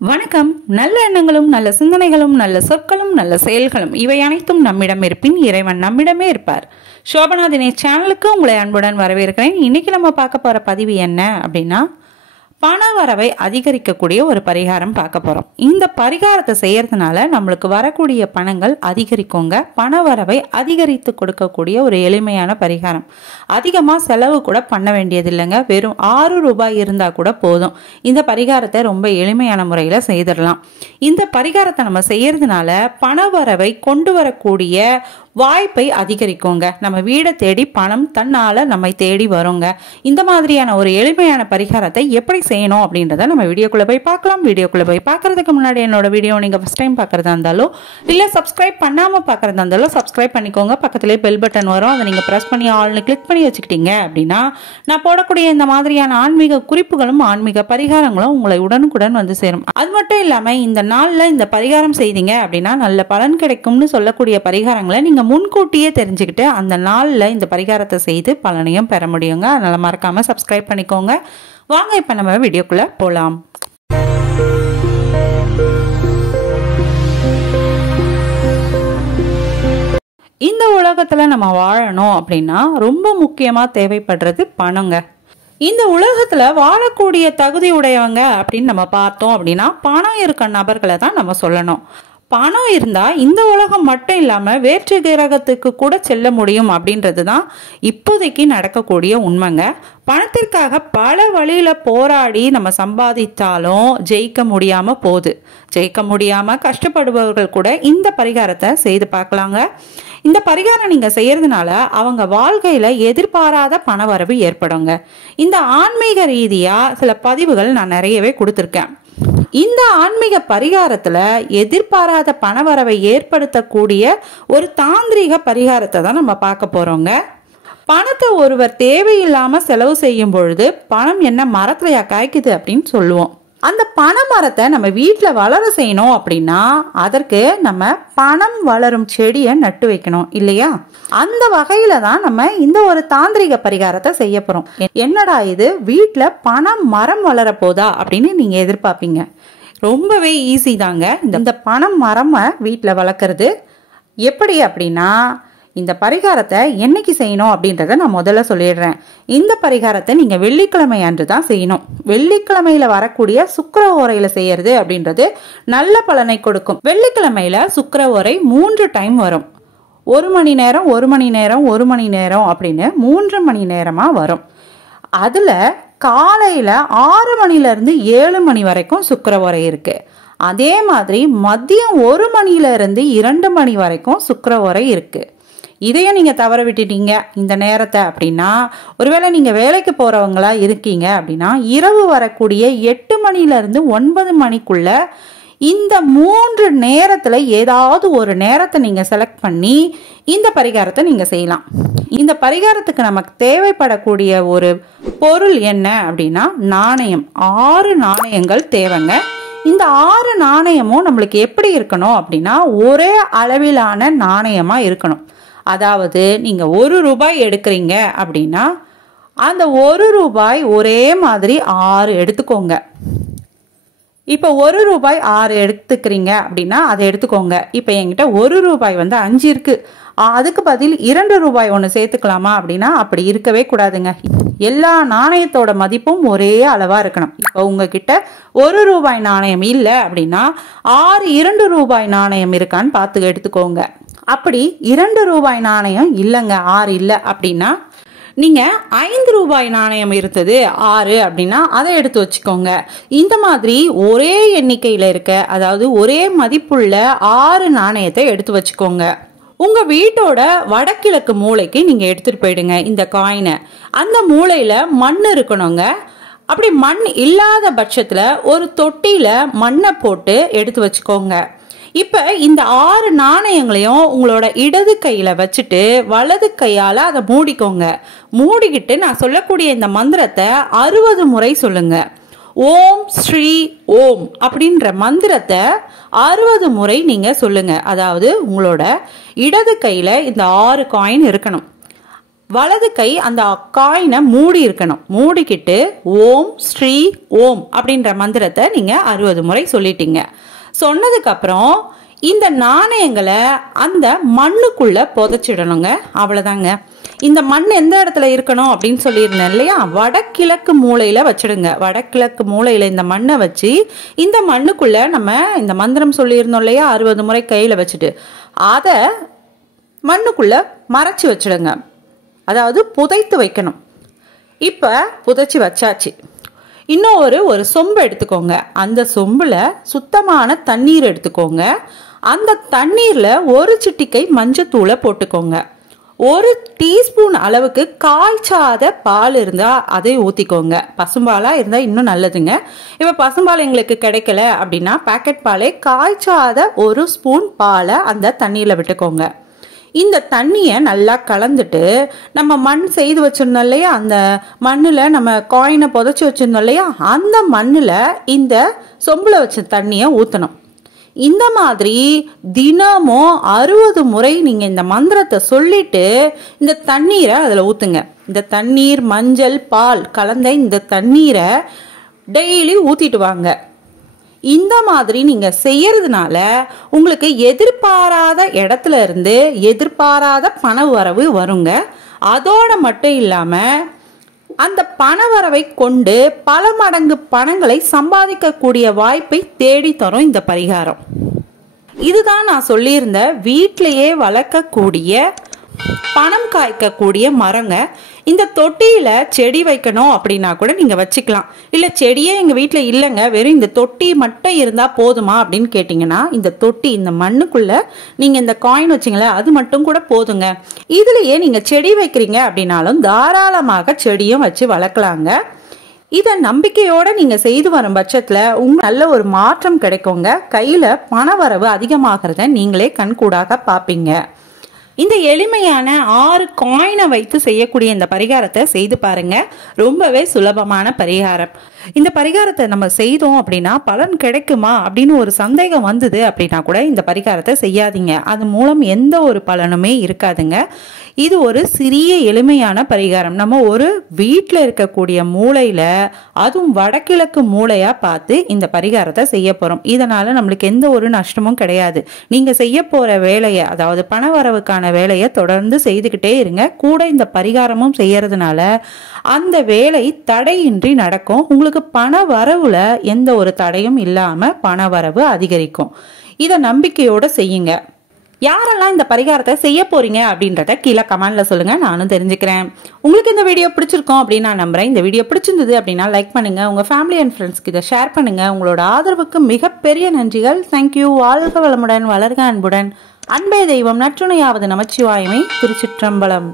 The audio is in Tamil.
வணக்கம். நல்ல எண்ணங்களும் நல்ல சிந்தனைகளும் நல்ல சொற்களும் நல்ல செயல்களும் இவை அனைத்தும் நம்மிடம் இருப்பின் இறைவன் நம்மிடமே இருப்பார். சோபனா தினேஷ் சேனலுக்கு உங்களை அன்புடன் வரவேற்கிறேன். இன்னைக்கு நம்ம பார்க்க போற பதிவு என்ன அப்படின்னா, பண வரவை அதிகரிக்கக்கூடிய ஒரு பரிகாரம் பார்க்க போறோம். இந்த பரிகாரத்தை செய்யறதுனால நம்மளுக்கு வரக்கூடிய பணங்கள் அதிகரிக்குங்க. பண வரவை அதிகரித்து கொடுக்கக்கூடிய ஒரு எளிமையான பரிகாரம். அதிகமா செலவு கூட பண்ண வேண்டியது இல்லைங்க. வெறும் 6 ரூபாய் இருந்தா கூட போதும். இந்த பரிகாரத்தை ரொம்ப எளிமையான முறையில செய்திடலாம். இந்த பரிகாரத்தை நம்ம செய்யறதுனால பண வரவை கொண்டு வரக்கூடிய வாய்ப்பை அதிகரிக்குங்க. நம்ம வீடை தேடி பணம் தன்னால நம்மை தேடி வருங்க. இந்த மாதிரியான ஒரு எளிமையான பரிகாரத்தை எப்படி செய்யணும் அப்படின்றத நம்ம வீடியோக்குள்ள போய் பார்க்கலாம். வீடியோக்குள்ள போய் பார்க்கறதுக்கு முன்னாடி என்னோட வீடியோ நீங்க ஃபர்ஸ்ட் டைம் பார்க்கறதா இருந்தாலும் இல்ல சப்ஸ்கிரைப் பண்ணாம பார்க்கறதா இருந்தாலும் சப்ஸ்கிரைப் பண்ணிக்கோங்க. பக்கத்திலே பெல் பட்டன் வரும், அதை நீங்க பிரஸ் பண்ணி ஆல்னு கிளிக் பண்ணி வச்சுக்கிட்டீங்க அப்படின்னா நான் போடக்கூடிய இந்த மாதிரியான ஆன்மீக குறிப்புகளும் ஆன்மீக பரிகாரங்களும் உங்களை உடனுக்குடன் வந்து சேரும். அது மட்டும் இல்லாம இந்த நாள்ல இந்த பரிகாரம் செய்தீங்க அப்படின்னா நல்ல பலன் கிடைக்கும்னு சொல்லக்கூடிய பரிகாரங்களை நீங்க முன்கூட்டியே தெரிஞ்சுக்கிட்டு அந்த நாள்ல இந்த பரிகாரத்தை செய்து பலனையும் பெற முடியுங்க. அதனால மறக்காம சப்ஸ்கிரைப் பண்ணிக்கோங்க. வாங்க இப்ப நம்ம வீடியோக்குள்ள போலாம். இந்த உலகத்துல நம்ம வாழணும் அப்படின்னா ரொம்ப முக்கியமா தேவைப்படுறது பணங்க. இந்த உலகத்துல வாழக்கூடிய தகுதி உடையவங்க அப்படின்னு நம்ம பார்த்தோம் அப்படின்னா பணம் இருக்க நபர்களை தான் நம்ம சொல்லணும். பணம் இருந்தா இந்த உலகம் மட்டும் இல்லாம வேற்று கிரகத்துக்கு கூட செல்ல முடியும் அப்படின்றது தான் இப்போதைக்கு நடக்கக்கூடிய உண்மைங்க. பணத்திற்காக பல வழியில போராடி நம்ம சம்பாதித்தாலும் ஜெயிக்க முடியாம போகுது. ஜெயிக்க முடியாம கஷ்டப்படுபவர்கள் கூட இந்த பரிகாரத்தை செய்து பார்க்கலாங்க. இந்த பரிகாரம் நீங்க செய்யறதுனால அவங்க வாழ்க்கையில எதிர்பாராத பண வரவு ஏற்படுங்க. இந்த ஆன்மீக ரீதியா சில பதிவுகள் நான் நிறையவே கொடுத்துருக்கேன். இந்த ஆன்மீக பரிகாரத்துல எதிர்பாராத பணவரவை ஏற்படுத்தக்கூடிய ஒரு தாந்திரிக பரிகாரத்தை தான் நம்ம பார்க்க போறோங்க. பணத்தை ஒருவர் தேவையில்லாம செலவு செய்யும் பொழுது பணம் என்ன மரத்துலயா காய்க்குது அப்படின்னு சொல்லுவோம். அந்த பண மரத்தை நம்ம வீட்டுல வளர செய்யணும் அப்படின்னா அதற்கு நம்ம பணம் வளரும் செடியை நட்டு வைக்கணும் இல்லையா? அந்த வகையில தான் நம்ம இந்த ஒரு தாந்திரிக பரிகாரத்தை செய்ய போறோம். என்னடா இது, வீட்டுல பணம் மரம் வளர போதா அப்படின்னு நீங்க எதிர்பார்ப்பீங்க. ரொம்பவே ஈஸி தாங்க. இந்த பணம் மரம் வீட்டுல வளர்க்கறது எப்படி அப்படின்னா, இந்த பரிகாரத்தை என்னைக்கு செய்யணும் அப்படின்றத நான் முதல்ல சொல்லிடுறேன். இந்த பரிகாரத்தை நீங்க வெள்ளிக்கிழமை அன்று தான் செய்யணும். வெள்ளிக்கிழமையில வரக்கூடிய சுக்கிர ஓரையில செய்யறது அப்படின்றது நல்ல பலனை கொடுக்கும். வெள்ளிக்கிழமையில சுக்கிர ஓரை 3 டைம் வரும். 1 மணி நேரம் 1 மணி நேரம் 1 மணி நேரம் அப்படின்னு 3 மணி நேரமா வரும். அதுல காலையில 6 மணில இருந்து 7 மணி வரைக்கும் சுக்கிர ஓரை இருக்கு. அதே மாதிரி மதியம் 1 மணில இருந்து 2 மணி வரைக்கும் சுக்கிர ஓரை இருக்கு. இதையும் நீங்க தவற விட்டுட்டீங்க இந்த நேரத்தை அப்படின்னா, ஒருவேளை நீங்க வேலைக்கு போறவங்களா இருக்கீங்க அப்படின்னா இரவு வரக்கூடிய 8 மணில இருந்து 9 மணிக்குள்ள இந்த 3 நேரத்துல ஏதாவது ஒரு நேரத்தை நீங்க செலக்ட் பண்ணி இந்த பரிகாரத்தை நீங்க செய்யலாம். இந்த பரிகாரத்துக்கு நமக்கு தேவைப்படக்கூடிய ஒரு பொருள் என்ன அப்படின்னா நாணயம். 6 நாணயங்கள் தேவைங்க. இந்த 6 நாணயமும் நம்மளுக்கு எப்படி இருக்கணும் அப்படின்னா ஒரே அளவிலான நாணயமா இருக்கணும். அதாவது நீங்க 1 ரூபாய் எடுக்கிறீங்க அப்படின்னா அந்த 1 ரூபாய் ஒரே மாதிரி 6 எடுத்துக்கோங்க. இப்ப 1 ரூபாய் 6 எடுத்துக்கிறீங்க அப்படின்னா அதை எடுத்துக்கோங்க. இப்ப என்கிட்ட 1 ரூபாய் 5 இருக்கு, அதுக்கு பதில் 2 ரூபாய் ஒன்று சேர்த்துக்கலாமா அப்படின்னா அப்படி இருக்கவே கூடாதுங்க. எல்லா நாணயத்தோட மதிப்பும் ஒரே அளவா இருக்கணும். இப்ப உங்ககிட்ட 1 ரூபாய் நாணயம் இல்லை அப்படின்னா 6 2 ரூபாய் நாணயம் இருக்கான்னு பார்த்து எடுத்துக்கோங்க. அப்படி 2 ரூபாய் நாணயம் இல்லைங்க, 6 இல்லை அப்படின்னா நீங்க 5 ரூபாய் நாணயம் இருந்தது 6 அப்படின்னா அதை எடுத்து வச்சுக்கோங்க. இந்த மாதிரி ஒரே எண்ணிக்கையில இருக்க, அதாவது ஒரே மதிப்புள்ள 6 நாணயத்தை எடுத்து வச்சுக்கோங்க. உங்க வீட்டோட வடகிழக்கு மூலைக்கு நீங்க எடுத்துட்டு போயிடுங்க இந்த காயினை. அந்த மூலையில மண் இருக்கணுங்க. அப்படி மண் இல்லாத பட்சத்துல ஒரு தொட்டியில மண்ணை போட்டு எடுத்து வச்சுக்கோங்க. இப்ப இந்த 6 நாணயங்களையும் உங்களோட இடது கையில வச்சுட்டு வலது கையால அதை மூடிக்கோங்க. மூடிக்கிட்டு நான் சொல்லக்கூடிய இந்த மந்திரத்தை 60 முறை சொல்லுங்க. ஓம் ஸ்ரீ ஓம் அப்படின்ற மந்திரத்தை 60 முறை நீங்க சொல்லுங்க. அதாவது உங்களோட இடது கையில இந்த 6 காயின் இருக்கணும். வலது கை அந்த காயினை மூடி இருக்கணும். மூடிக்கிட்டு ஓம் ஸ்ரீ ஓம் அப்படின்ற மந்திரத்தை நீங்கள் 60 முறை சொல்லிட்டீங்க. சொன்னதுக்கப்புறம் இந்த நாணயங்களை அந்த மண்ணுக்குள்ள புதைச்சிடணுங்க. அவ்வளோதாங்க. இந்த மண் எந்த இடத்துல இருக்கணும் அப்படின்னு சொல்லியிருந்தேன் இல்லையா, வடகிழக்கு மூலையில வச்சிடுங்க. வடகிழக்கு மூலையில இந்த மண்ணை வச்சு இந்த மண்ணுக்குள்ள நம்ம இந்த மந்திரம் சொல்லியிருந்தோம் இல்லையா, 60 முறை கையில வச்சுட்டு அதை மண்ணுக்குள்ள மறைச்சி வச்சிடுங்க. அதாவது புதைத்து வைக்கணும். இப்போ புதைச்சி வச்சாச்சு. இன்னும் ஒரு சொம்பு எடுத்துக்கோங்க. அந்த சொம்புல சுத்தமான தண்ணீர் எடுத்துக்கோங்க. அந்த தண்ணீர்ல ஒரு சிட்டிகை மஞ்சத்தூளை போட்டுக்கோங்க. 1 டீஸ்பூன் அளவுக்கு காய்ச்சாத பால் இருந்தா அதை ஊத்திக்கோங்க. பசும்பாலா இருந்தா இன்னும் நல்லதுங்க. இப்ப பசும்பால் எங்களுக்கு கிடைக்கல அப்படின்னா பாக்கெட் பாலை காய்ச்சாத 1 ஸ்பூன் பாலை அந்த தண்ணீர்ல விட்டுக்கோங்க. இந்த தண்ணியை நல்லா கலந்துட்டு நம்ம மண் செய்து வச்சிருந்தோம் இல்லையா, அந்த மண்ணில் நம்ம காயினை புதைச்சி வச்சிருந்தோம் இல்லையா, அந்த மண்ணில் இந்த சொம்பில் வச்ச தண்ணியை ஊற்றணும். இந்த மாதிரி தினமும் 60 முறை நீங்கள் இந்த மந்திரத்தை சொல்லிட்டு இந்த தண்ணீரை அதில் ஊற்றுங்க. இந்த தண்ணீர் மஞ்சள் பால் கலந்த இந்த தண்ணீரை டெய்லி ஊற்றிட்டு வாங்க. இந்த மாதிரி நீங்க செய்யறதுனால உங்களுக்கு எதிர்பாராத இடத்துல இருந்து எதிர்பாராத பண வரவு வருங்க. அதோட மட்டும் இல்லாம அந்த பண வரவை கொண்டு பல மடங்கு பணங்களை சம்பாதிக்கக்கூடிய வாய்ப்பை தேடி தரும் இந்த பரிகாரம். இதுதான் நான் சொல்லியிருந்த வீட்டிலேயே வளர்க்கக்கூடிய பணம் காய்க்கக்கூடிய மரங்க. இந்த தொட்டியில செடி வைக்கணும் அப்படின்னா கூட நீங்க வச்சுக்கலாம். இல்ல செடியே எங்க வீட்டுல இல்லைங்க, வெறும் இந்த தொட்டி மட்டும் இருந்தா போதுமா அப்படின்னு கேட்டீங்கன்னா, இந்த தொட்டி இந்த மண்ணுக்குள்ள நீங்க இந்த காயின் வச்சிங்களா, அது மட்டும் கூட போதுங்க. இதுலயே நீங்க செடி வைக்கிறீங்க அப்படின்னாலும் தாராளமாக செடியும் வச்சு வளர்க்கலாங்க. இதை நம்பிக்கையோட நீங்க செய்து வரும் பட்சத்துல நல்ல ஒரு மாற்றம் கிடைக்குங்க. கையில பண வரவு அதிகமாகிறத நீங்களே கண்கூடாக பாப்பீங்க. இந்த எளிமையான 6 காயினை வைத்து செய்யக்கூடிய இந்த பரிகாரத்தை செய்து பாருங்க. ரொம்பவே சுலபமான பரிகாரம். இந்த பரிகாரத்தை நம்ம செய்தோம் அப்படின்னா பலன் கிடைக்குமா அப்படின்னு ஒரு சந்தேகம் வந்தது அப்படின்னா கூட இந்த பரிகாரத்தை செய்யாதீங்க. அது மூலம் எந்த ஒரு பலனுமே இருக்காதுங்க. இது ஒரு சிறிய எளிமையான பரிகாரம். நம்ம ஒரு வீட்டில் இருக்கக்கூடிய மூளையில, அதுவும் வடகிழக்கு மூளையா பார்த்து இந்த பரிகாரத்தை செய்ய போறோம். இதனால நம்மளுக்கு எந்த ஒரு நஷ்டமும் கிடையாது. நீங்க செய்ய போற வேலையை, அதாவது பண வரவுக்கான வேலையை தொடர்ந்து செய்துக்கிட்டே இருங்க. கூட இந்த பரிகாரமும் செய்யறதுனால அந்த வேலை தடையின்றி நடக்கும். உங்களுக்கு பண வரவுல எந்த ஒரு தடையும் இல்லாம பண வரவு அதிகரிக்கும். இதை நம்பிக்கையோட செய்யுங்க. யாரெல்லாம் இந்த பரிகாரத்தை செய்ய போறீங்க அப்படின்றத கீழே கமெண்ட்ல சொல்லுங்க, நானும் தெரிஞ்சுக்கிறேன். உங்களுக்கு இந்த வீடியோ பிடிச்சிருக்கும் அப்படின்னு நான் நம்புறேன். இந்த வீடியோ பிடிச்சிருந்தது அப்படின்னா லைக் பண்ணுங்க, உங்க ஃபேமிலி அண்ட் ஃப்ரெண்ட்ஸ்க்கு இதை ஷேர் பண்ணுங்க. உங்களோட ஆதரவுக்கு மிகப்பெரிய நன்றிகள். தேங்க்யூ. வாழ்க வளமுடன், வளர்க அன்புடன். அன்பே தெய்வம், நற்றுணையாவது நமச்சிவாயமே. திருச்சிற்றம்பலம்.